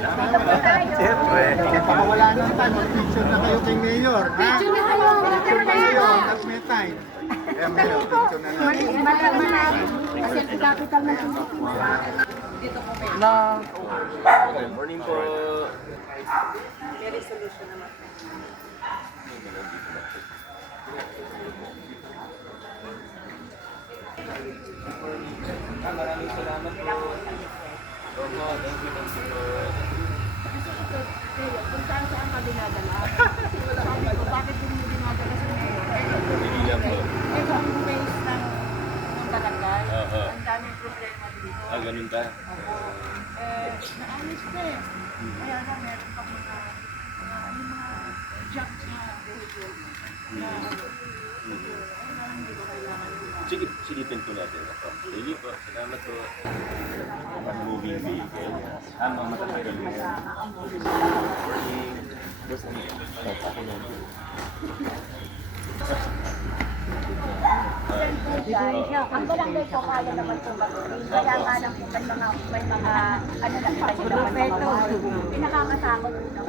Siyempre. Pakawala na tayo, mag-picture na kayo kay Mayor. Picture na kayo. Picture na kayo, not may time. Kaya Mayor, picture na natin. Selfie capital ng Pilipinas. Okay, morning po. May resolution naman. Maraming salamat po. Opo, thank you po. Kung saan ka dinadala? Sabi ko, bakit hindi mo dinadala sa mayor? Manila po. Ito ang base ng barangay. Oo. Ang daming problema dito. Ganun ta? Naalis ka eh. Kaya na meron pa mga junk na vehicle na hindi ko kailangan. Sige, silipin po natin. Sige po, salamat po. Moving vehicle. Matatagal mo yan. Morning. Gusto mo. Ako lang. Ang barangay po kaya naman po mag-uwi. Kaya nga lang po may mga ano lang tayo. Pinakakatakot po naman.